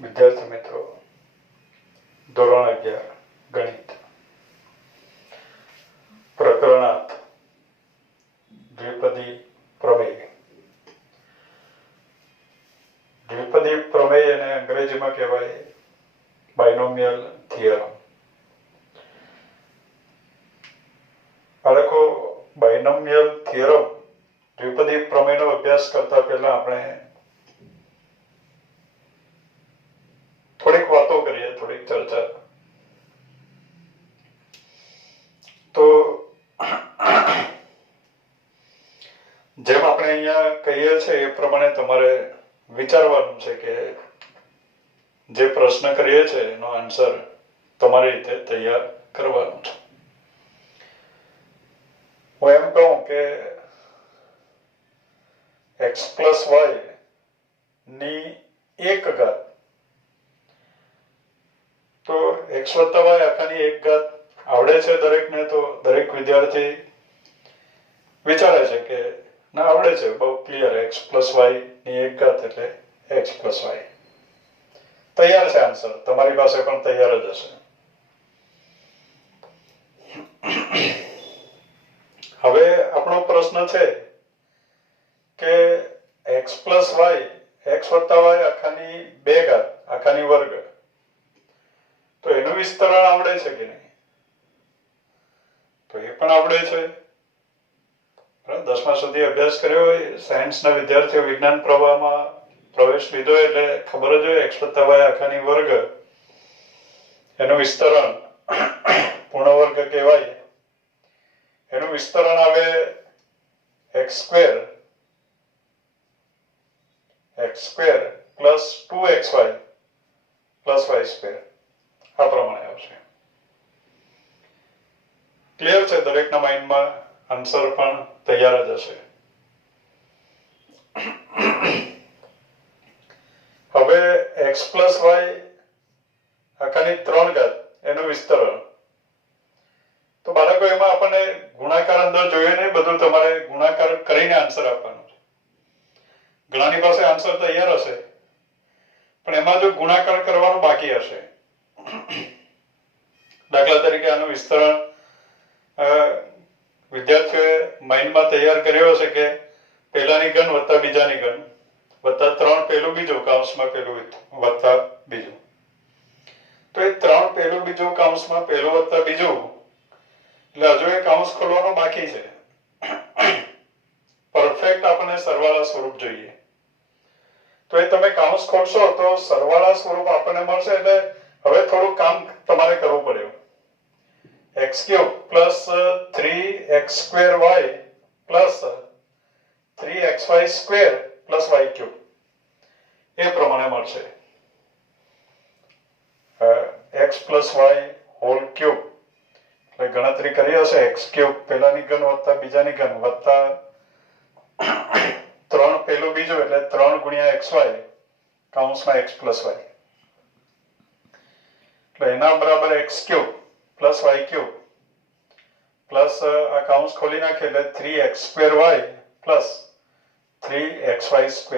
વિદ્યાર્થી મિત્રો, ધોરણ 11 ગણિત, પ્રકરણાર્થ, દ્વિપદી પ્રમેય. દ્વિપદી પ્રમેય એને અંગ્રેજીમાં કહેવાય બાયનોમિયલ થિયરમ. બાળકો, બાયનોમિયલ થિયરમ દ્વિપદી પ્રમેયનો અભ્યાસ કરતા પહેલા આપણે થોડીક વાતો કરીએ, થોડીક ચર્ચા. તો જેમ આપણે અહીંયા કહીએ છીએ એ પ્રમાણે તમારે વિચારવાનું છે કે જે પ્રશ્ન કરીએ છીએ એનો આન્સર તમારી રીતે તૈયાર કરવાનો છે. હું એમ કહું કે x + y ની એક ઘાત, તો x + y આખાની એક ઘાત આવડે છે દરેકને. તો દરેક વિદ્યાર્થી વિચારે છે કે ના, આવડે છે, બહુ ક્લિયર. x + y ની એક ઘાત એટલે x + y. તૈયાર છે આન્સર, તમારી પાસે પણ તૈયાર જ હશે. હવે આપણો પ્રશ્ન છે કે x + y, x + y આખાની બે ઘાત, આખાની વર્ગ, તો એનું વિસ્તરણ આવડે છે કે નહીં? તો એ પણ આવડે છે. 10મા સુધી અભ્યાસ કર્યો હોય, સાયન્સના વિદ્યાર્થીઓ વિજ્ઞાન પ્રવાહમાં પ્રવેશ લીધો એટલે ખબર જ હોય x + y આખાની વર્ગ એનું વિસ્તરણ પૂર્ણ વર્ગ કહેવાય. એનું વિસ્તરણ આવે x² + 2xy + y². આ પ્રમાણે આવશે. ક્લિયર છે? દરેકના માઇન્ડમાં આન્સર પણ તૈયાર જ હશે. હવે x + y આખાની 3 ઘાત એનું વિસ્તરણ. તો બાળકો, એમાં આપણને ગુણાકાર અંદર જોઈએ નહીં, બધું તમારે ગુણાકાર કરીને આન્સર આપવાનો છે. ઘણાની પાસે આન્સર તૈયાર હશે, પણ એમાં જો ગુણાકાર કરવાનું બાકી હશે. દાખલા તરીકે આનું વિસ્તરણ વિદ્યાર્થીઓએ માઇન્ડમાં તૈયાર કર્યો હશે કે પહેલાની ઘન વત્તા બીજાની ઘન વત્તા 3 પહેલું બીજું કૌંસમાં પહેલું વત્તા બીજું. તો એ 3 પહેલું બીજું કૌંસમાં પહેલું વત્તા બીજું, એટલે હજુ એ કૌંસ ખોલવાનો બાકી છે. પરફેક્ટ આપણને સરવાળા સ્વરૂપ જોઈએ. તો એ તમે કૌંસ ખોલશો તો સરવાળા સ્વરૂપ આપણને મળશે. એટલે હવે થોડું કામ તમારે કરવું પડે. x³ + 3x² y + 3xy² + y³ એ પ્રમાણે મળશે. x + y હોલ ક્યુબ, એટલે ગણતરી કરી હશે. x³ પહેલાની ઘન વત્તા બીજાની ઘન વત્તા 3 પહેલું બીજું, એટલે 3 × xy કૌંસમાં x + y, એટલે એના બરાબર x³ + y³ પ્લસ આ કૌંસ ખોલી નાખીએ એટલે 3x² + 3xy².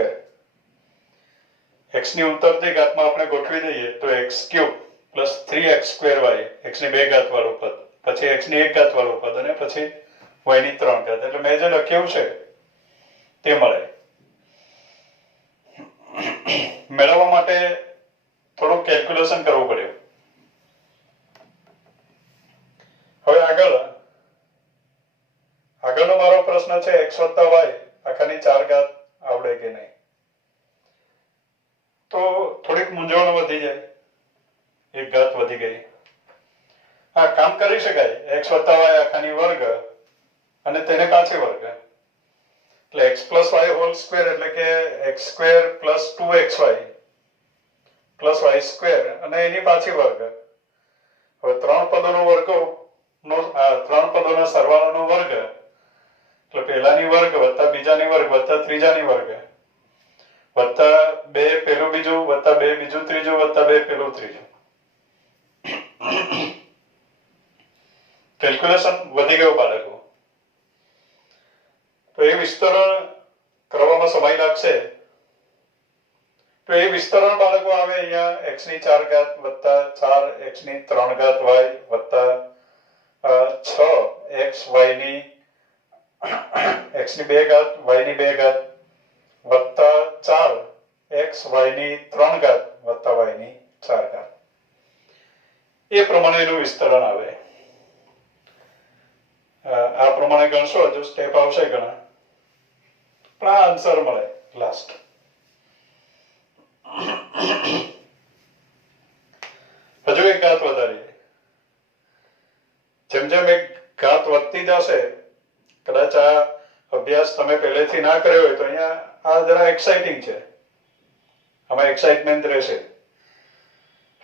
x ની ઉત્તરતી ઘાતમાં આપણે ગોઠવી દઈએ તો x³ + 3x² x ની 2 ઘાત વાળું પદ, પછી x ની 1 ઘાત વાળું પદ, અને પછી y ની 3 ઘાત. એટલે મેં જે લખ્યું છે તે મળે. મેળવવા માટે થોડું કેલ્ક્યુલેશન કરવું પડે. હવે આગળનો મારો પ્રશ્ન છે x + y આખાની 4 ઘાત આવડે કે નહીં? તો થોડીક મૂંઝવણ વધી જાય, 1 ઘાત વધી ગઈ. હા, કામ કરી શકાય. x + y આખાની વર્ગ અને તેને પાછી વર્ગ, એટલે x + y હોલ સ્ક્વેર, એટલે કે x² + 2xy + y² અને એની પાછી વર્ગ. હવે 3 પદોનો વર્ગ નો 3 પદોના સરવાળાનો વર્ગ, એટલે પહેલાની વર્ગ વત્તા બીજાની વર્ગ વત્તા ત્રીજાની વર્ગ વત્તા 2 પહેલું બીજું વત્તા 2 બીજું ત્રીજું વત્તા 2 પહેલું ત્રીજું. કેલ્ક્યુલેશન વધી ગયું બાળકો. તો એ વિસ્તરણ કરવામાં સમય લાગશે. તો એ વિસ્તરણ બાળકો આવે અહીંયા x ની 4 ઘાત વત્તા 4 x ની 3 ઘાત y વત્તા 6 x y ની x ની 2 ઘાત y ની 2 ઘાત વત્તા 4 x y ની 3 ઘાત વત્તા y ની 4 ઘાત. એ પ્રમાણે એનું વિસ્તરણ આવે. આ પ્રમાણે ગણશો હજુ સ્ટેપ આવશે ઘણા, પણ આ આન્સર મળે લાસ્ટ. હજુ એક ઘાત વધારીએ. જેમ જેમ એક ઘાત વધતી જશે, કદાચ આ અભ્યાસ તમે પહેલેથી ના કર્યો હોય તો અહીંયા આ જરા એક્સાઇટિંગ છે, આમાં એક્સાઇટમેન્ટ રહેશે.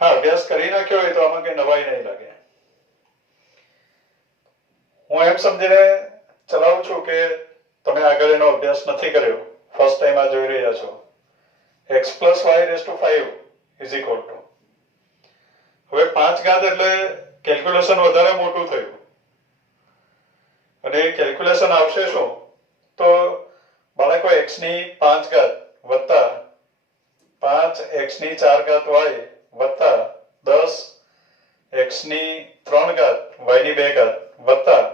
હા, અભ્યાસ કરી નાખ્યો હોય તો આમાં કઈ નવાઈ નહીં લાગે. હું એમ સમજીને ચલાવું છું કે તમે આગળ એનો અભ્યાસ નથી કર્યો, ફર્સ્ટ ટાઈમ આ જોઈ રહ્યા છો. x plus y raised to 5 is equal to, હવે 5 ઘાત એટલે કેલ્ક્યુલેશન વધારે મોટું થયું અને એ કેલ્ક્યુલેશન આવશે શું? તો બાળકો x ની 5 ઘાત વત્તા 5 x ની 4 ઘાત y વત્તા 10 x ની 3 ઘાત y ની 2 ઘાત વત્તા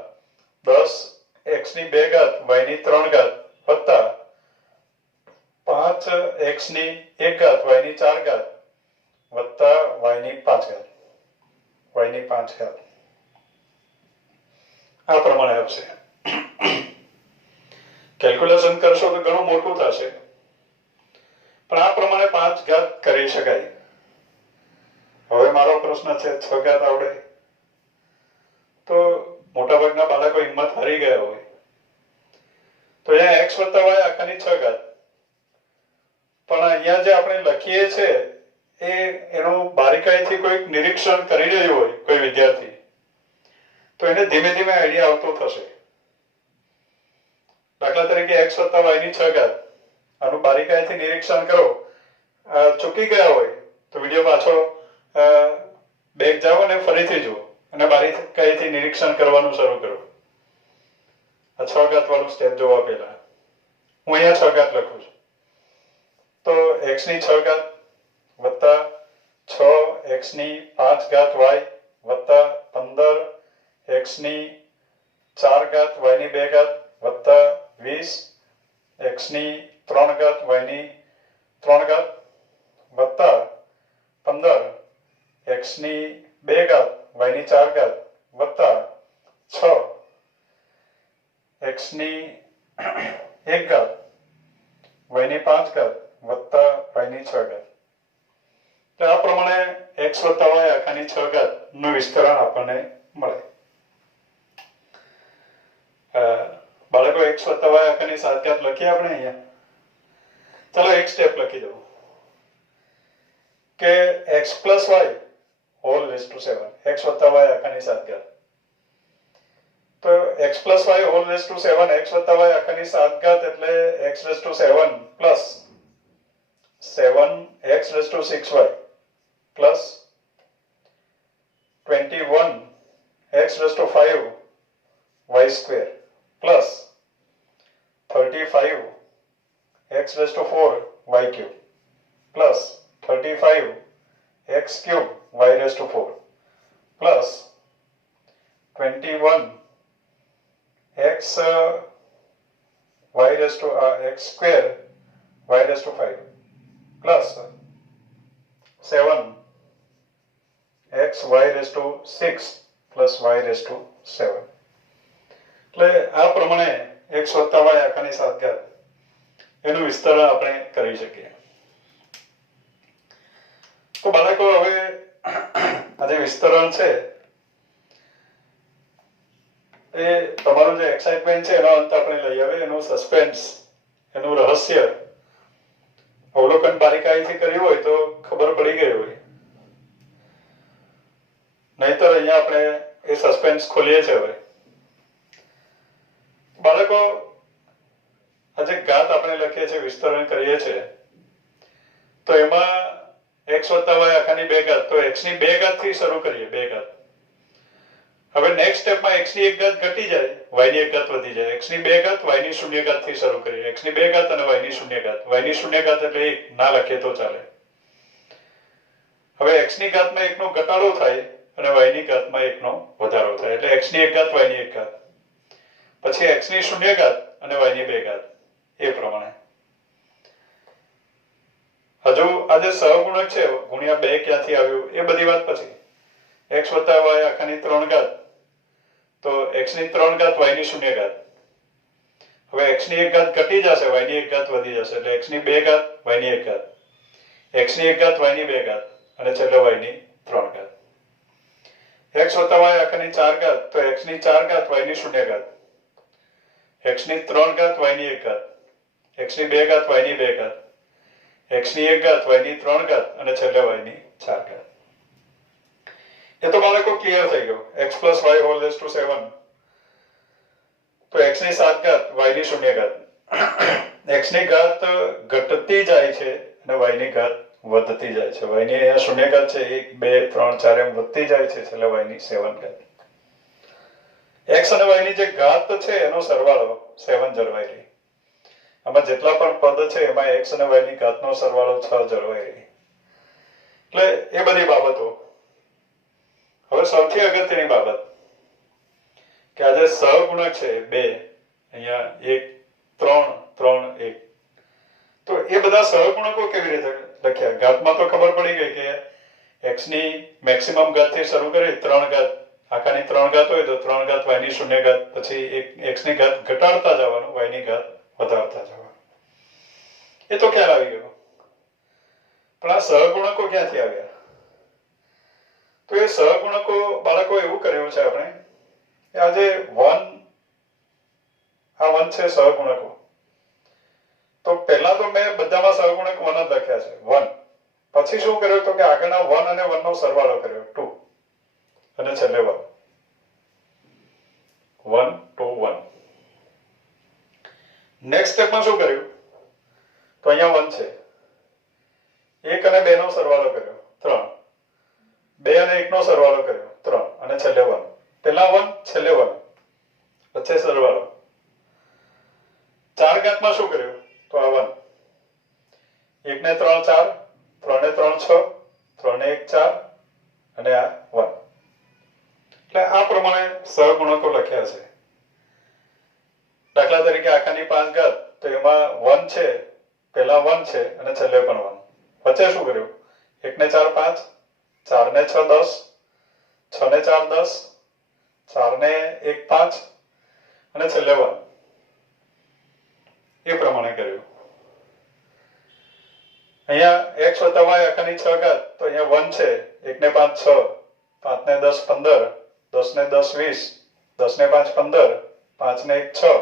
10 x ની 2 ઘાત y ની 3 ઘાત વત્તા 5 x ની 1 ઘાત y ની 4 ઘાત વત્તા y ની 5 ઘાત y ની 5 ઘાત. આ પ્રમાણે આવશે. કેલ્ક્યુલેશન કરશો તો ઘણું મોટું થશે, પણ આ પ્રમાણે 5 ઘાત કરી શકાય. હવે મારો પ્રશ્ન છે, 6 ઘાત આવડે? તો મોટાભાગના બાળકો હિંમત હારી ગયા હોય તો અહીંયા x વત્તા y આખાની 6 ઘાત. પણ અહીંયા જે આપણે લખીએ છે એનું બારીકાઈથી કોઈ નિરીક્ષણ કરી રહ્યું હોય કોઈ વિદ્યાર્થી, તો એને ધીમે ધીમે આઈડિયા આવતો થશે. દાખલા તરીકે x વત્તા y ની 6 ઘાત, આનું બારીકાઈથી નિરીક્ષણ કરો. ચૂકી ગયા હોય તો વિડીયો પાછો બેક જાઓ અને ફરીથી જુઓ અને બારીકાઈથી નિરીક્ષણ કરવાનું શરૂ કરો. આ 6 ઘાત વાળું સ્ટેપ જોવા પહેલા હું અહીંયા 6 ઘાત લખું છું. તો x ની 6 ઘાત વત્તા 6 x ની 5 ઘાત y વત્તા 15 x ની 4 ઘાત y ની 2 ઘાત વત્તા 20 x ની 3 ઘાત y ની 3 ઘાત વત્તા 15 x ની 2 ઘાત y ની 4 ઘાત વત્તા 6 x ની 1 ઘાત y ની 5 ઘાત વત્તા y ની 6 ઘાત. તો આ પ્રમાણે x વત્તા y આખાની 6 ઘાત નું વિસ્તરણ આપણને મળે. બાળકો x વત્તા y આખાની 7 ઘાત લખીએ આપણે અહીંયા. ચાલો એક સ્ટેપ લખી દઉં કે x plus y whole raised to 7, x વત્તા y આખાની 7 ઘાત. તો x plus y whole raised to 7, x વત્તા y આખાની 7 ઘાત એટલે x raised to 7 plus 7x raised to 6y plus 21 x raised to 5 y square plus 35 x raised to 4 y cube plus 35 x cube y raised to 4 plus 21 x y raised to x square y raised to 5 plus 7 x y raised to 6 plus y raised to 7. એટલે આ પ્રમાણે x વત્તા y આખાની 7 ઘાત એનું વિસ્તરણ આપણે કરી શકીએ. તો બાળકો હવે આ જે વિસ્તરણ છે એ તમારું જે એક્સાઇટમેન્ટ છે એનો અંત આપણે લઈ આવે. એનું સસ્પેન્સ, એનું રહસ્ય અવલોકન બારીકાઈથી કર્યું હોય તો ખબર પડી ગઈ હોય, નહીતર અહીંયા આપણે એ સસ્પેન્સ ખોલીએ છીએ. હવે બાળકો આ જે ઘાત આપણે લખીએ છીએ, વિસ્તરણ કરીએ છીએ, તો એમાં x વત્તા y આખાની 2 ઘાત, તો x ની 2 ઘાત થી શરૂ કરીએ. 2 ઘાત હવે નેક્સ્ટ સ્ટેપમાં x ની 1 ઘાત ઘટી જાય, y ની 1 ઘાત વધી જાય. x ની 2 ઘાત y ની 0 ઘાત થી શરૂ કરીએ. x ની 2 ઘાત અને y ની 0 ઘાત. y ની 0 ઘાત એટલે 1, ના લખીએ તો ચાલે. હવે x ની ઘાતમાં 1 નો ઘટાડો થાય અને y ની ઘાતમાં 1 નો વધારો થાય એટલે x ની 1 ઘાત y ની 1 ઘાત. પછી x ની 0 ઘાત અને y ની 2 ઘાત. એ પ્રમાણે હજુ આ જે સહગુણક છે ગુણ્યા 2 ક્યાંથી આવ્યું એ બધી વાત પછી. x + y આખાની 3 ઘાત તો x ની 3 ઘાત y ની 0 ઘાત. હવે x ની 1 ઘાત ઘટી જશે, y ની 1 ઘાત વધી જશે એટલે x ની 2 ઘાત y ની 1 ઘાત. x ની 1 ઘાત y ની 2 ઘાત અને છેલ્લે y ની 3 ઘાત. x + y આખાની 4 ઘાત તો x ની 4 ઘાત y ની 0 ઘાત. x ની 3 ઘાત y ની 1 ઘાત. x ની 2 ઘાત y ની 2 ઘાત. x ની 1 ઘાત y ની 3 ઘાત અને છેલ્લે y ની 4 ઘાત. એ તો બાળકો ક્લિયર થઈ ગયો. x + y whole raise to 7 તો x ની 7 ઘાત y ની 0 ઘાત. x ની ઘાત ઘટતી જાય છે અને y ની ઘાત વધતી જાય છે. y ની અહીંયા 0 ઘાત છે 1 2 3 4 એમ વધતી જાય છે છેલ્લે y ની 7 ઘાત. x અને y ની જે ઘાત છે એનો સરવાળો 7 જળવાઈ રહી. આમાં જેટલા પણ પદ છે એમાં x અને y ની ઘાતનો સરવાળો 6 જળવાઈ રહી. એટલે એ બધી બાબતો. હવે સૌથી અગત્યની બાબત કે આ જે સહગુણક છે 2 અહીંયા 1 3 3 1 તો એ બધા સહગુણકો કેવી રીતે લખ્યા? ઘાતમાં તો ખબર પડી ગઈ કે x ની મેક્સિમમ ઘાતથી શરૂ કરી 3 ઘાત આખાની 3 ઘાત હોય તો 3 ઘાત y ની 0 ઘાત પછી x ની ઘાત ઘટાડતા જવાનું y ની ઘાત વધારતા જવાનું. એ તો ખ્યાલ આવી ગયો. પણ આ સહગુણકો ક્યાંથી આવ્યા? તો એ સહગુણકો બાળકો એવું કર્યું છે આપણે કે આ જે 1 છે સહગુણકો. તો પહેલા તો મેં બધામાં સહગુણક 1 જ લખ્યા છે 1. પછી શું કર્યું તો કે આગળના 1 અને 1 નો સરવાળો કર્યો 2 અને છેલ્લે 1 1 2 1. નેક્સ્ટ સ્ટેપમાં શું કર્યું તો અહીંયા 1 છે 1 અને 2 નો સરવાળો કર્યો 3. 2 અને 1 નો સરવાળો કર્યો 3 અને છેલ્લે 1. પહેલા 1 છેલ્લે 1 વચ્ચે સરવાળો. 4 ઘાતમાં શું કર્યું તો આ 1. 1 ને 3 4, 3 ને 3 6, 3 ને 1 4 અને આ 1. એટલે આ પ્રમાણે સહગુણકો લખ્યા છે. દાખલા તરીકે આખાની 5 ઘાત તો એમાં 1 છે, પહેલા 1 છે અને છેલ્લે પણ 1. વચ્ચે શું કર્યું 1 ને 4 5, 4 ને 6 10, 6 ને 4 10, 4 ને 1 5 અને છેલ્લે 1. એ પ્રમાણે કર્યું. અહીંયા x + y આખાની 6 ઘાત તો અહીંયા 1 છે 1 ને 5 6, 5 ને 10 15, 10 ને 10 20, 10 ને 5 15, 5 ને 1 6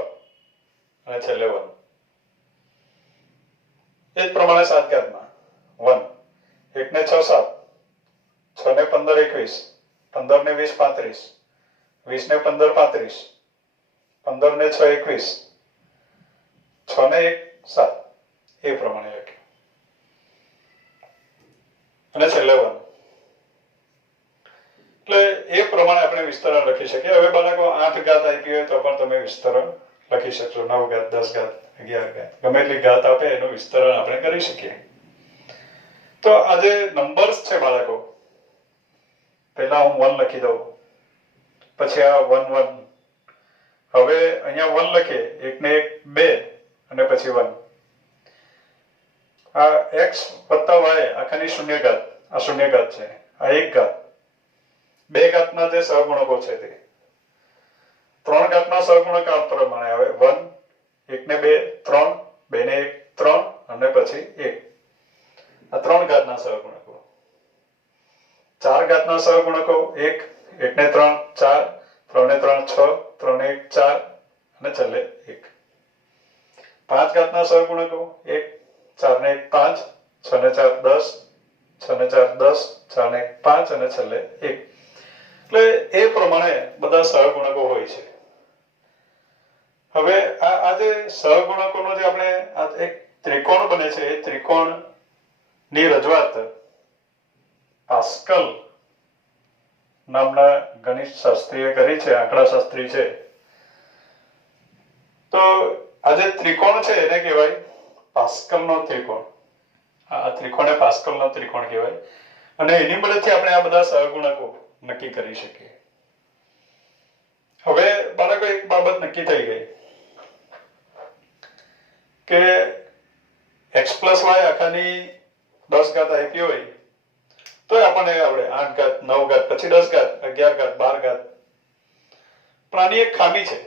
અને છેલ્લે 1. એ જ પ્રમાણે 7 ઘાતમાં 1 1 ને 6 7, 6 ને 15 21, 15 ને 20 35, 20 ને 15 35, 15 ને 6 21, 6 ને 1 7. એ પ્રમાણે લખ્યું અને છેલ્લે 1. એટલે એ પ્રમાણે આપણે વિસ્તરણ લખી શકીએ. હવે બાળકો 8 ઘાત આપી હોય તો પણ તમે વિસ્તરણ લખી શકશો. 9 ઘાત 10 ઘાત 11 ઘાત ગમે એટલી ઘાત આપે એનું વિસ્તરણ આપણે કરી શકીએ. તો આ જે નંબર્સ છે બાળકો પહેલા હું 1 લખી દઉં પછી આ 1 1. હવે અહીંયા 1 લખીએ 1 ને 1 2 અને પછી 1. આ x + y આખાની 0 ઘાત આ 0 ઘાત છે આ 1 ઘાત. 2 ઘાતના જે સહગુણકો છે તે 3 ઘાતના સહગુણક આ પ્રમાણે આવે 1 1 ને 2 3, 2 ને 1 3 અને પછી 1. આ 3 ઘાતના સહગુણકો. 4 ઘાતના સહગુણકો 1 1 ને 3 4, 3 ને 3 6, 3 ને 1 4 અને છેલ્લે 1. 5 ઘાતના સહગુણકો 1 4 ને 1 5, 6 ને 4 10, 6 ને 4 10, 4 ને 1 5 અને છેલ્લે 1. એટલે એ પ્રમાણે બધા સહગુણકો હોય છે. હવે આ જે સહગુણકોનો જે આપણે આ એક ત્રિકોણ બને છે એ ત્રિકોણની રજૂઆત પાસ્કલ નામના ગણિત શાસ્ત્રીએ કરી છે, આંકડાશાસ્ત્રી છે. તો આ જે ત્રિકોણ છે એને કહેવાય પાસ્કલનો ત્રિકોણ. આ ત્રિકોણને પાસ્કલનો ત્રિકોણ કહેવાય અને એની મદદથી આપણે આ બધા સહગુણકો નક્કી કરી શકીએ. હવે બાળકો એક બાબત નક્કી થઈ ગઈ કે x + y આખાની 10 ઘાત આપી હોય તો આપણને આવડે 8 ઘાત 9 ઘાત પછી 10 ઘાત 11 ઘાત 12 ઘાત. પણ આની એક ખામી છે.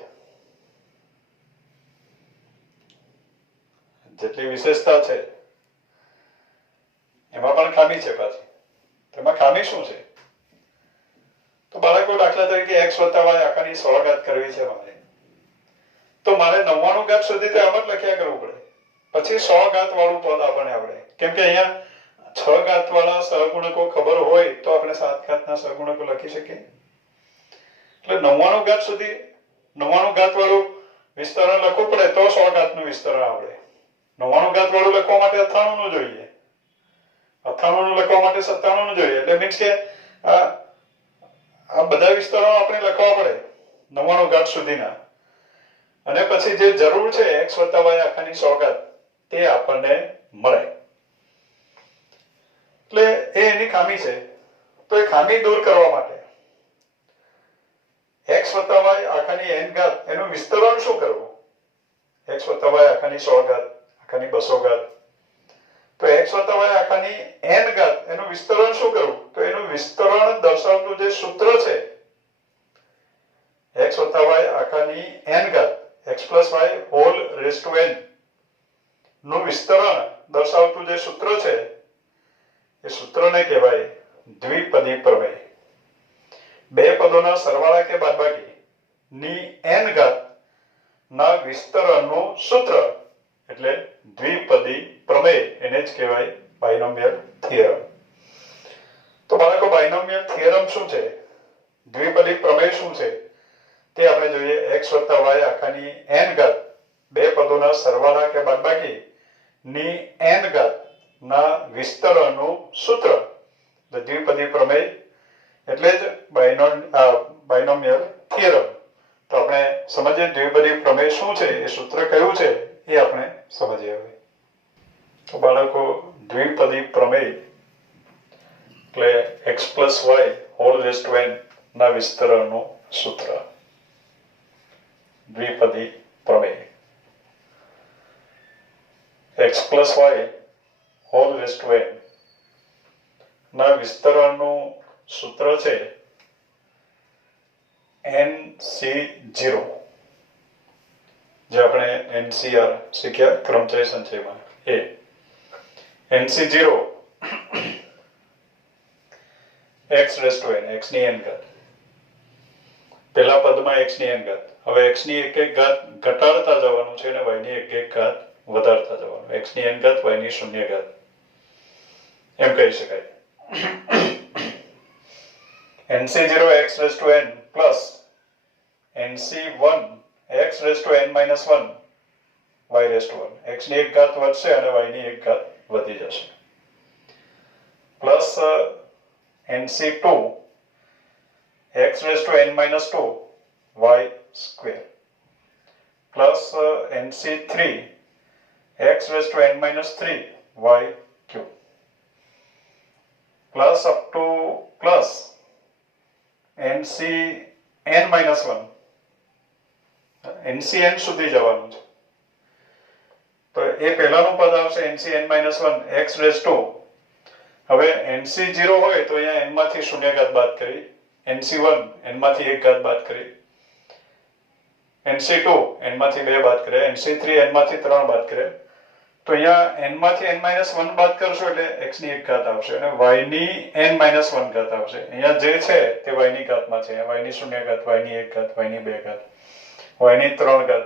જેટલી વિશેષતા છે એમાં પણ ખામી છે પાછી. તેમાં ખામી શું છે? તો બાળકો દાખલા તરીકે x + y આખાની 100 ઘાત કરવી છે મારે, તો મારે 99 ઘાત સુધી તો આમ જ લખ્યા કરવું પડે. પછી 100 ઘાત વાળું પદ આપણને આવડે, કેમ કે અહીંયા 6 ઘાત વાળા સહગુણકો ખબર હોય તો આપણે 7 ઘાતના સહગુણકો લખી શકીએ. એટલે 99 ઘાત સુધી 99 ઘાત વાળું વિસ્તરણ લખવું પડે તો 100 ઘાતનું વિસ્તરણ આવડે. 99 ઘાત વાળું લખવા માટે 98 નું જોઈએ, 98 નું લખવા માટે 97 નું જોઈએ. એટલે મીન્સ કે આ બધા વિસ્તરણો આપણે લખવા પડે 99 ઘાત સુધીના, અને પછી જે જરૂર છે x + y આખાની 100 ઘાત તે આપણને મળે. એટલે એ એની ખામી છે. તો એ ખામી દૂર કરવા માટે x + y આખાની n ઘાત એનું વિસ્તરણ શું કરવું? x + y આખાની 100 ઘાત આખાની 200 ઘાત, તો x + y આખાની n ઘાત એનું વિસ્તરણ શું કરવું? તો એનું વિસ્તરણ દર્શાવતું જે સૂત્ર છે x + y આખાની n ઘાત x + y whole raise to n નું વિસ્તરણ દર્શાવતું જે સૂત્ર છે એ સૂત્રને કહેવાય દ્વિપદી પ્રમેય. બે પદોના સરવાળા કે બાદબાકી ની n ઘાત ના વિસ્તરણનું સૂત્ર એટલે દ્વિપદી પ્રમેય. એને જ કહેવાય બાયનોમિયલ થિયરમ. તો બાળકો બાયનોમિયલ થિયરમ શું છે, દ્વિપદી પ્રમેય શું છે તે આપણે જોઈએ. x + y આખાની n ઘાત બે પદોના સરવાળા કે બાદબાકી ની n ઘાત ના વિસ્તરણનું સૂત્ર દ્વિપદી પ્રમેય એટલે જ બાયનોમિયલ થિયરમ. તો આપણે સમજીએ દ્વિપદી પ્રમેય શું છે, એ સૂત્ર કયું છે એ આપણે સમજીએ. હવે તો બાળકો દ્વિપદી પ્રમેય એટલે x + y whole raise to n ના વિસ્તરણનું સૂત્ર દ્વિપદી પ્રમેય. x + y whole raise to n ના વિસ્તરણનું સૂત્ર છે NC0, જે આપણે NCR શીખ્યા ક્રમચય સંચયમાં. એ NC0 x raise to n, x ની n ઘાત. પહેલા પદમાં x ની n ઘાત. હવે x ની એક ઘાત ઘટાડતા જવાનું છે અને y ની એક ઘાત વધારતા જવાનું. x ની n ઘાત, y ની 0 ઘાત એમ કહી શકાય. NC0 x raise to n plus NC1 x raise to n - 1 y raise to 1. x ની એક ઘાત વધશે અને y ની એક ઘાત વધી જશે. Plus NC2 x raise to n - 2 y square plus NC3 x raise to n - 3 y cube plus up to plus NCn - 1 NCn સુધી જવાનું છે. તો એ પહેલાનું પદ આવશે NCn - 1 x રેઝ ટુ. હવે NC0 હોય તો અહીંયા n માંથી 0 ઘાત બાદ કરી, NC1 n માંથી 1 ઘાત બાદ કરી, NC2 n માંથી 2 બાદ કરે, NC3 n માંથી 3 બાદ કરે. તો અહીંયા n માંથી n - 1 બાદ કરશો એટલે x ની 1 ઘાત આવશે અને y ની n - 1 ઘાત આવશે. અહીંયા જે છે તે y ની ઘાતમાં છે. y ની 0 ઘાત, y ની 1 ઘાત, y ની 2 ઘાત, y ની 3 ઘાત,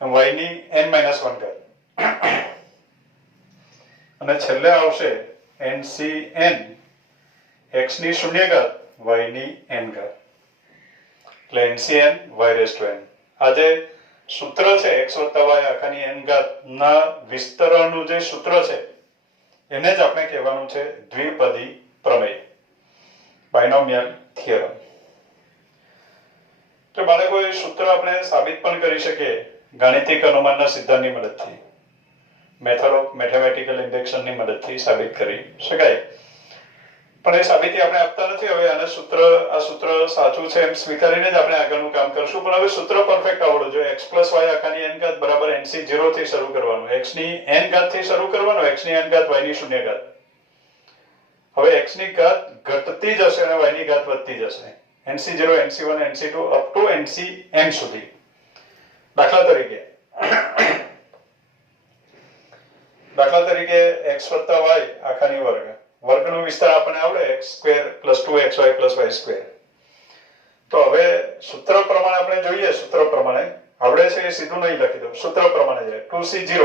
y ની n - 1 ઘાત અને છેલ્લે આવશે NCn x ની 0 ઘાત, y ની n ઘાત એટલે NCn y raise to n. આ જે સૂત્ર છે x + y આખાની n ઘાત ના વિસ્તરણનું જે સૂત્ર છે એને જ આપણે કહેવાનું છે દ્વિપદી પ્રમેય. બાયનોમિયલ થિયરમ. તો બાળકો એ સૂત્ર આપણે સાબિત પણ કરી શકીએ ગાણિતિક અનુમાનના સિદ્ધાંતની મદદથી. મેથડ ઓફ મેથેમેટિકલ ઇન્ડક્શનની મદદથી સાબિત કરી શકાય. પણ એ સાબિતી આપણે આપતા નથી. હવે આ સૂત્ર સાચું છે એમ સ્વીકારીને જ આપણે આગળનું કામ કરશું. પણ હવે સૂત્ર પરફેક્ટ આવડવું જોઈએ. x + y આખાની n ઘાત બરાબર nc0 થી શરૂ કરવાનું. x ની n ઘાત થી શરૂ કરવાનું. x ની n ઘાત y ની 0 ઘાત. હવે x ની ઘાત ઘટતી જશે અને y ની ઘાત વધતી જશે. nc0 nc1 nc2 up to ncn સુધી. દાખલા તરીકે x + y આખાની વર્ગ. વર્ગનો વિસ્તાર આપણને આવડે x² + 2xy + y². તો હવે સૂત્ર પ્રમાણે આપણે જોઈએ. સૂત્ર પ્રમાણે આવડે છે એ સીધું નહીં લખી દઉં. સૂત્ર પ્રમાણે જાય 2c0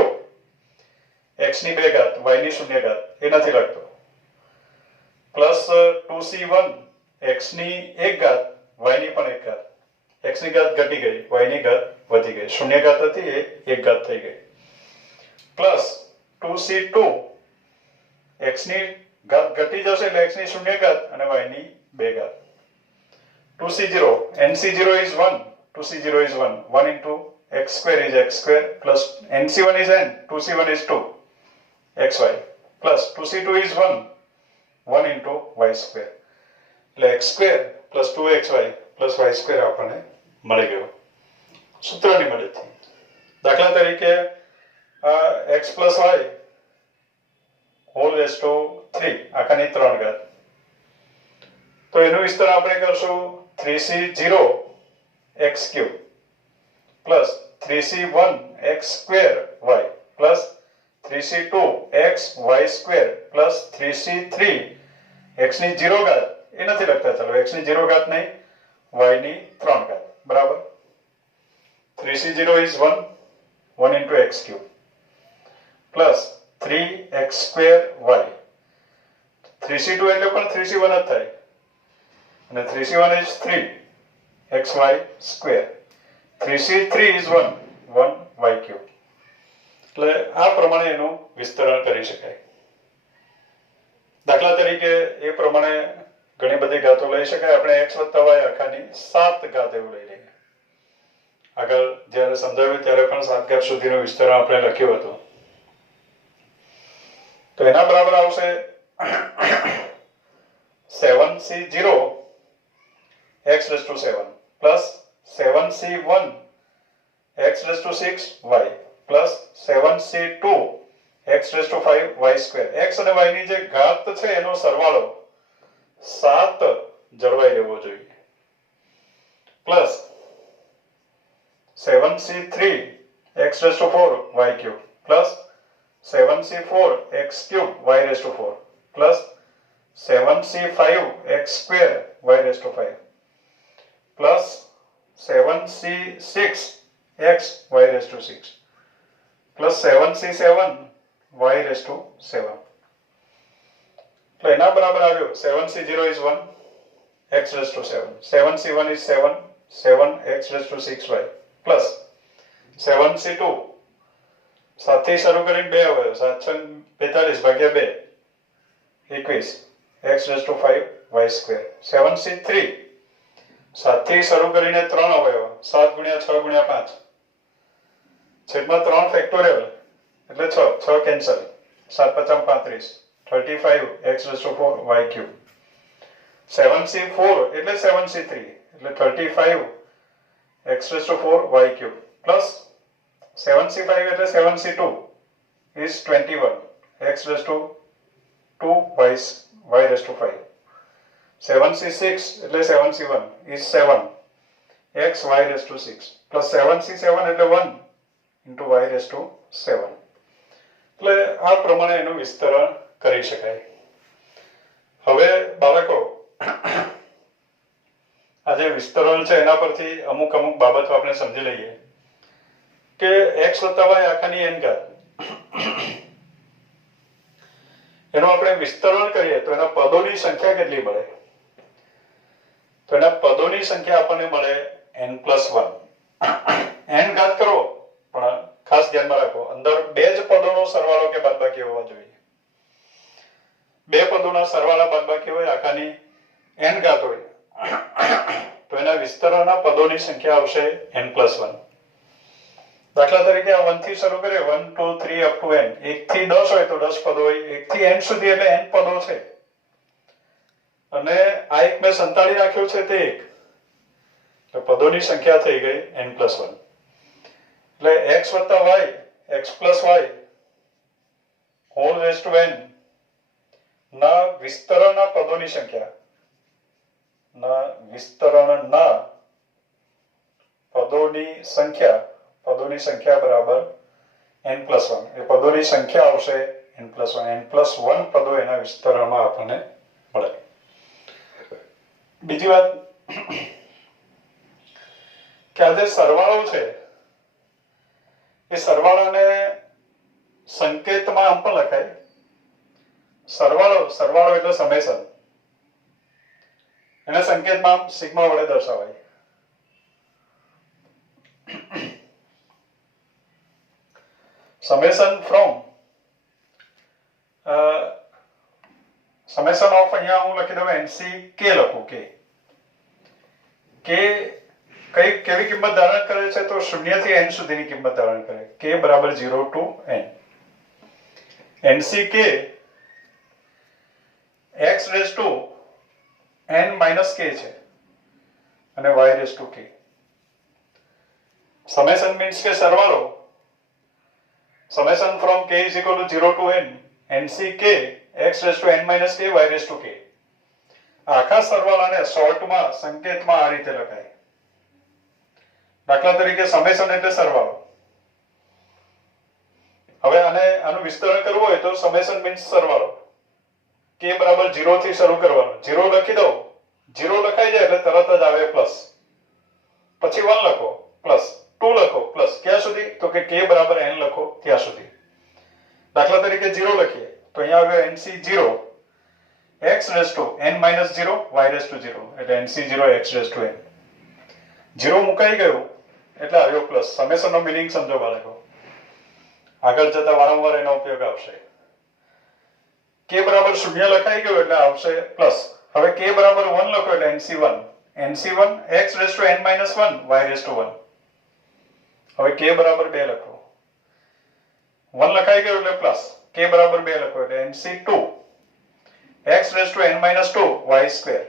x ની 2 ઘાત y ની 0 ઘાત એ નથી લખતો, પ્લસ 2c1 x ની 1 ઘાત y ની પણ 1 ઘાત. x ની ઘાત ઘટી ગઈ, y ની ઘાત વધી ગઈ. 0 ઘાત હતી એ 1 ઘાત થઈ ગઈ. પ્લસ 2c2 x ની ઘાત ઘટી જશે એટલે x ની 0 ઘાત અને y ની 2 ઘાત. 2c0 nc0 is 1, 2c0 is 1, 1 into x² is x² plus nc1 is n, 2c1 is 2 xy plus 2c2 is 1, 1 into y². એટલે x² plus 2xy plus y² આપણને મળી ગયો સૂત્રની મદદથી. દાખલા તરીકે x plus y whole raised to 3 આખાની 3 ઘાત. તો એનો વિસ્તાર આપણે કરશું 3c0 x³ plus 3c1 x² y plus 3c2 x y² plus 3c3 x ની 0 ઘાત એ નથી લખતા. ચાલો x ની 0 ઘાત નહીં, y ની 3 ઘાત બરાબર. 3c0 is 1, 1 into x³ plus 3x² y. 3c2 એટલે પણ 3c1 જ થાય અને 3c1 is 3 xy². 3c3 is 1, 1y³. એટલે આ પ્રમાણે એનું વિસ્તરણ કરી શકાય. દાખલા તરીકે એ પ્રમાણે ઘણી બધી ઘાતો લઈ શકાય. આપણે x + y આખાની 7 ઘાત એવું લઈ લઈએ. આગળ જ્યારે સમજાવ્યું ત્યારે પણ 7 ઘાત સુધીનું વિસ્તરણ આપણે લખ્યું હતું. તો એના બરાબર આવશે 7c0 x⁻7 plus 7c1 x⁻6y plus 7c2 x⁻5y². x અને y ની જે ઘાત છે એનો સરવાળો 7 જળવાઈ રહેવો જોઈએ. Plus 7c3 x⁻4y³ plus 7c4 x³ y⁻4 plus 7c5 x² y⁻5 plus 7c6 x y⁻6 plus 7c7 y⁻7. તો એના બરાબર આવ્યો 7c0 is 1 x⁻7, 7c1 is 7, 7 x⁻6y plus 7c2 7 થી શરૂ કરીને 2 આવ્યો 7 42 ભાગ્યા 2 21 x⁻5y². 7c3 7 થી શરૂ કરીને 3 આવ્યો 7 × 6 × 5 છેદમાં 3 ફેક્ટોરિયલ એટલે 6 કેન્સલ 7 × 5 35 x⁻4y³. 7c4 એટલે 7c3 એટલે 35 x⁻4y³ plus 7c5 એટલે 7c2 is 21 x⁻2y⁵. 7c6 એટલે 7c1 is 7 x y⁻6 plus 7c7 એટલે 1 into y⁻7. એટલે આ પ્રમાણે એનું વિસ્તરણ કરી શકાય. હવે બાળકો આ જે વિસ્તરણ છે એના પરથી અમુક બાબતો આપણે સમજી લઈએ કે x + y આખાની n ઘાત એનું આપણે વિસ્તરણ કરીએ તો એના પદોની સંખ્યા કેટલી મળે? તો એના પદોની સંખ્યા આપણને મળે n+1. n ઘાત કરો પણ ખાસ ધ્યાનમાં રાખો અંદર બે જ પદોનો સરવાળો કે બાદબાકી હોવો જોઈએ. બે પદોના સરવાળા બાદબાકી હોય આખાની n ઘાત હોય તો એના વિસ્તરણના પદોની સંખ્યા આવશે n+1. દાખલા તરીકે આ 1 થી શરૂ કરીએ 1 2 3 અપ ટુ n. 1 થી 10 હોય તો 10 પદો હોય, 1 થી n સુધી એટલે n પદો છે. અને આ એક મેં સંતાડી રાખ્યું છે તે એક, તો પદોની સંખ્યા થઈ ગઈ n+1. એટલે x + y x + y whole raise to n ના વિસ્તરણના પદોની સંખ્યા બરાબર n+1. એ પદોની સંખ્યા આવશે n+1. n+1 પદો એના વિસ્તરણમાં આપણને મળે. બીજી વાત કે આ જે સરવાળો છે એ સરવાળાને સંકેતમાં આમ પણ લખાય. સરવાળો એટલે સમેશન, એને સંકેતમાં સિગ્મા વડે દર્શાવાય. સમેશન ઓફ અહીંયા હું લખી દઉં NCK લખું. કે કેવી કિંમત ધારણ કરે છે તો 0 થી n સુધીની કિંમત ધારણ કરે. k બરાબર 0 to n. NCK x raised to n minus k છે અને y raised to k. Summation means કે સરવાળો. Summation from k is equal to 0 to n NCK x raised to n minus k y raised to k. આખા સરવાળાને શોર્ટમાં સંકેતમાં આ રીતે લખાય. દાખલા તરીકે સમેશન એટલે સરવાળો. હવે આનું વિસ્તરણ કરવું હોય તો સમેશન મીન્સ સરવાળો. k બરાબર 0 થી શરૂ કરવાનો. 0 લખી દો, 0 લખાઈ જાય એટલે તરત જ આવે પ્લસ, પછી 1 લખો પ્લસ, 2 લખો પ્લસ, ક્યાં સુધી તો કે k બરાબર n લખો ત્યાં સુધી. દાખલા તરીકે 0 લખીએ તો અહીંયા આવ્યો NC0 x raised to n minus 0 y raised to 0 એટલે NC0 x raised to n. 0 મુકાઈ ગયું એટલે આવ્યો પ્લસ. સમેશનનો મીનિંગ સમજો બાળકો, આગળ જતા વારંવાર એનો ઉપયોગ આવશે. k બરાબર 0 લખાઈ ગયો એટલે આવશે પ્લસ. હવે k બરાબર 1 લખો એટલે NC1 x raised to n minus 1 y raised to 1. હવે k બરાબર 2 લખો, 1 લખાઈ ગયો એટલે પ્લસ, k બરાબર 2 લખો એટલે NC2 x raised to n minus 2 y square.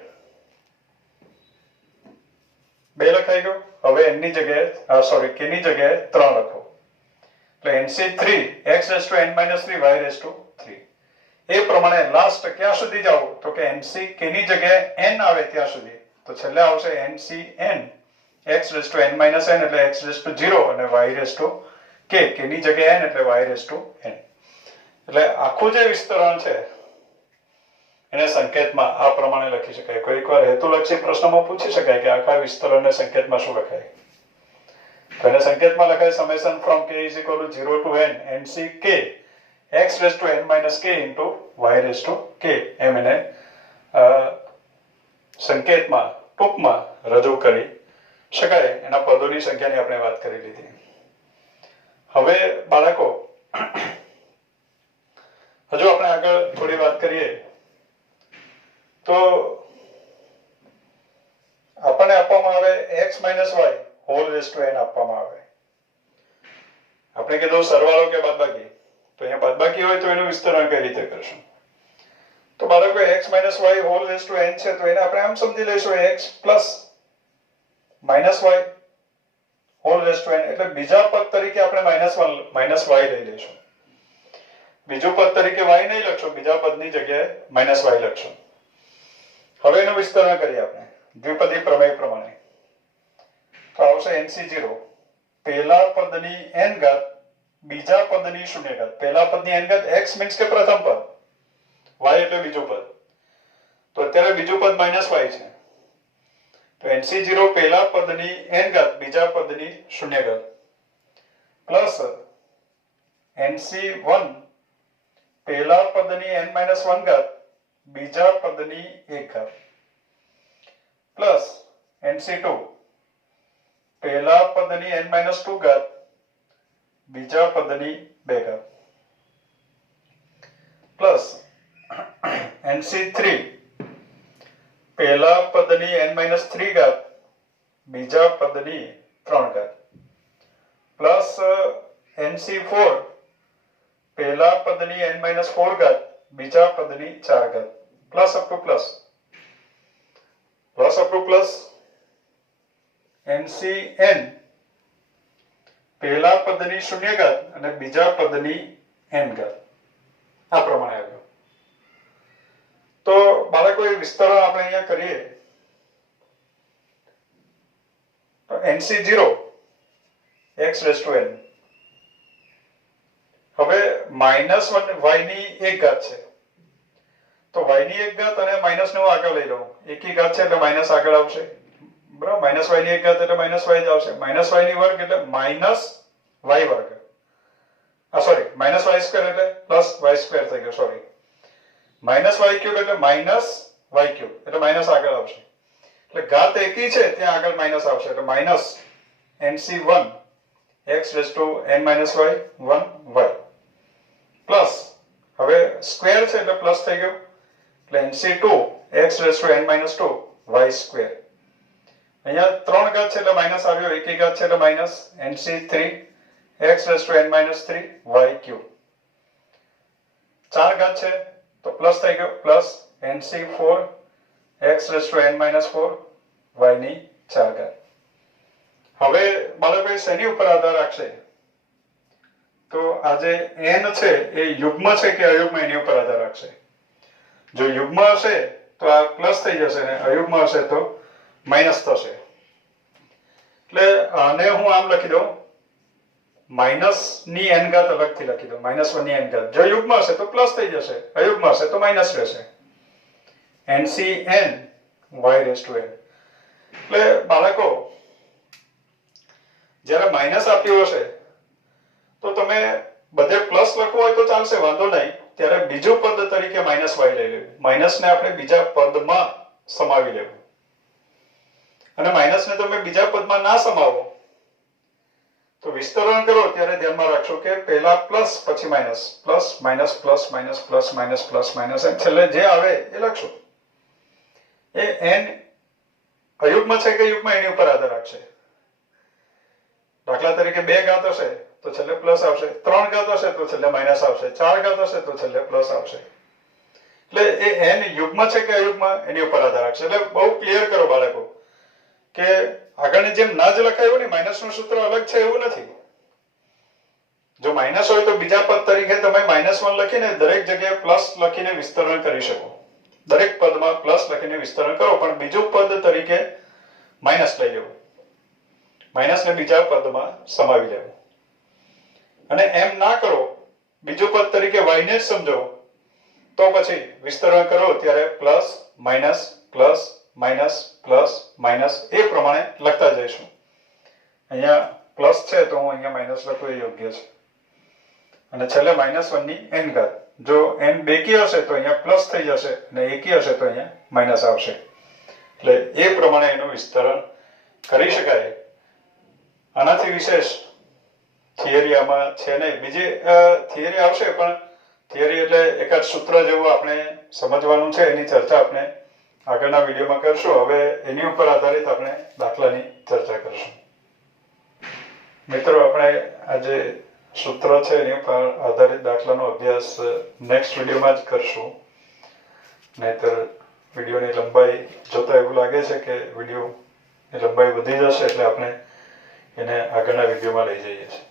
2 લખાઈ ગયો. હવે n ની જગ્યાએ k ની જગ્યાએ 3 લખો એટલે NC3 x raised to n minus 3 y raised to 3. એ પ્રમાણે લાસ્ટ ક્યાં સુધી જાવ તો કે NC k ની જગ્યાએ n આવે ત્યાં સુધી, તો છેલ્લે આવશે NCn x raised to n minus n એટલે x raised to 0 અને y raised to k ની જગ્યાએ n એટલે y raised to n. એટલે આખું જે વિસ્તરણ છે એને સંકેતમાં આ પ્રમાણે લખી શકાય. કોઈકવાર હેતુલક્ષી પ્રશ્નમાં પૂછી શકાય કે આખા વિસ્તરણને સંકેતમાં શું લખાય, તો એને સંકેતમાં લખાય summation from k is equal to 0 to n NCK x raised to n minus k into y raised to k. એમ એને સંકેતમાં ટૂંકમાં રજૂ કરી શકાય. એના પદોની સંખ્યાની આપણે વાત કરી લીધી. હવે બાળકો હજુ આપણે આગળ થોડી વાત કરીએ તો આપણને આપવામાં આવે x minus y whole raise to n આપવામાં આવે. આપણે કીધું સરવાળો કે બાદબાકી, તો અહીંયા બાદબાકી હોય તો એનું વિસ્તરણ કઈ રીતે કરશું? તો બાળકો x minus y whole raise to n છે તો એને આપણે આમ સમજી લઈશું x plus minus y whole raise to n. એટલે બીજા પદ તરીકે આપણે minus y લઈ લઈશું. બીજું પદ તરીકે y નહીં લખશું, બીજા પદની જગ્યાએ minus y લખશું. હવે એનું વિસ્તરણ કરીએ આપણે દ્વિપદી પ્રમેય પ્રમાણે. તો આવશે NC0 પહેલા પદની n ઘાત બીજા પદની 0 ઘાત. પહેલા પદની n ઘાત x મીન્સ કે પ્રથમ પદ, y એટલે બીજું પદ. તો અત્યારે બીજું પદ -y છે, તો NC0 પહેલા પદની n ઘાત બીજા પદની 0 ઘાત પ્લસ NC1 પહેલા પદની n minus 1 ઘાત બીજા પદની 1 ઘાત પ્લસ NC2 પહેલા પદની n minus 2 ઘાત બીજા પદની 2 ઘાત પ્લસ NC3 પહેલા પદની n-3 ઘાત બીજા પદની 3 ઘાત પ્લસ nc4 પહેલા પદની n-4 ઘાત બીજા પદની 4 ઘાત plus up to plus ncn પહેલા પદની 0 ઘાત અને બીજા પદની n ઘાત આ પ્રમાણે આવ્યું. તો બાળકો એ વિસ્તરણ આપણે અહીંયા કરીએ તો nc0 x⁻n હવે -1 y ની 1 ઘાત છે તો y ની 1 ઘાત અને માઈનસ ને હું આગળ લઈ લઉં એકી ઘાત છે એટલે માઈનસ આગળ આવશે બરાબર -y ની 1 ઘાત એટલે -y જ આવશે -y ની વર્ગ એટલે -y વર્ગ સોરી -y² એટલે +y² થઈ ગયો સોરી -y³ એટલે -y³ એટલે માઈનસ આગળ આવશે એટલે ઘાત એકી છે ત્યાં આગળ માઈનસ આવશે એટલે -nc1 x⁻n-y પ્લસ હવે સ્ક્વેર છે એટલે પ્લસ થઈ ગયો એટલે nc2 x⁻n-2 y² અહીંયા 3 ઘાત છે એટલે માઈનસ આવ્યો એકી ઘાત છે એટલે માઈનસ nc3 x⁻n-3 y³ 4 ઘાત છે તો પ્લસ થઈ ગયો પ્લસ nc4 x⁻n-4 y ની 4 ઘાત હવે બાળકો શેની ઉપર આધાર રાખશે તો આ જે n છે એ યુગ્મ છે કે અયુગ્મ એની ઉપર આધાર રાખશે જો યુગ્મ હશે તો આ પ્લસ થઈ જશે ને અયુગ્મ હશે તો માઈનસ થશે એટલે આને હું આમ લખી દઉં માઈનસ ની n ઘાત અલગથી લખી દઉં -1 ની n ઘાત જો યુગ્મ હશે તો પ્લસ થઈ જશે અયુગ્મ હશે તો માઈનસ રહેશે ncn y⁻n એટલે બાળકો જ્યારે માઈનસ આપ્યું હશે તો તમે બધે પ્લસ લખવું હોય તો ચાલશે વાંધો નહીં ત્યારે બીજું પદ તરીકે -y લઈ લેવું માઈનસને આપણે બીજા પદમાં સમાવી લેવું અને માઈનસને તમે બીજા પદમાં ના સમાવો તો વિસ્તરણ કરો ત્યારે ધ્યાનમાં રાખજો કે પહેલા પ્લસ પછી minus plus minus plus minus plus minus plus minus એમ છેલ્લે જે આવે એ લખશો એ n અયુગ્મ છે કે યુગ્મ એની ઉપર આધાર રાખશે દાખલા તરીકે 2 ઘાત હશે તો છેલ્લે પ્લસ આવશે 3 ઘાત હશે તો છેલ્લે માઈનસ આવશે 4 ઘાત હશે તો છેલ્લે પ્લસ આવશે એટલે એ n યુગ્મ છે કે અયુગ્મ એની ઉપર આધાર રાખશે એટલે બહુ ક્લિયર કરો બાળકો કે આગળની જેમ ના જ લખાયું ને માઈનસનું સૂત્ર અલગ છે એવું નથી જો માઈનસ હોય તો બીજા પદ તરીકે તમે -1 લખીને દરેક જગ્યાએ પ્લસ લખીને વિસ્તરણ કરી શકો દરેક પદમાં પ્લસ લખીને વિસ્તરણ કરો પણ બીજું પદ તરીકે માઈનસ લઈ લેવું માઈનસને બીજા પદમાં સમાવી લેવું અને એમ ના કરો બીજું પદ તરીકે y ને જ સમજો તો પછી વિસ્તરણ કરો ત્યારે plus minus plus minus plus minus એ પ્રમાણે લખતા જઈશું અહીંયા પ્લસ છે તો હું અહીંયા માઈનસ લખું એ યોગ્ય છે અને છેલ્લે -1 ની n ઘાત જો n બેકી હશે તો અહીંયા પ્લસ થઈ જશે અને એકી હશે તો અહીંયા માઈનસ આવશે એટલે એ પ્રમાણે એનું વિસ્તરણ કરી શકાય આનાથી વિશેષ થિયરી આમાં છે નહીં બીજી થિયરી આવશે પણ થિયરી એટલે એકાદ સૂત્ર જેવું આપણે સમજવાનું છે એની ચર્ચા આપણે આગળના વિડીયોમાં કરશું હવે એની ઉપર આધારિત આપણે દાખલાની ચર્ચા કરશું મિત્રો આપણે આજે સૂત્ર છે એની ઉપર આધારિત દાખલાનો અભ્યાસ નેક્સ્ટ વિડીયોમાં જ કરશું નહીતર વિડીયોની લંબાઈ જોતા એવું લાગે છે કે વિડીયોની લંબાઈ વધી જશે એટલે આપણે એને આગળના વિડીયોમાં લઈ જઈએ છીએ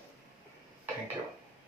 થેન્ક યુ